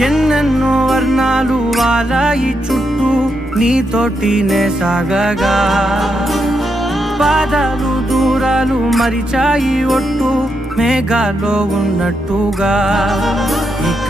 ఎన్నెన్నో వర్ణాలు వాలాయి చుట్టూ నీతోటినే సాగగా పాదాలు దూరాలు మరిచాయి ఒట్టు మేఘాలో ఉన్నట్టుగా ఇక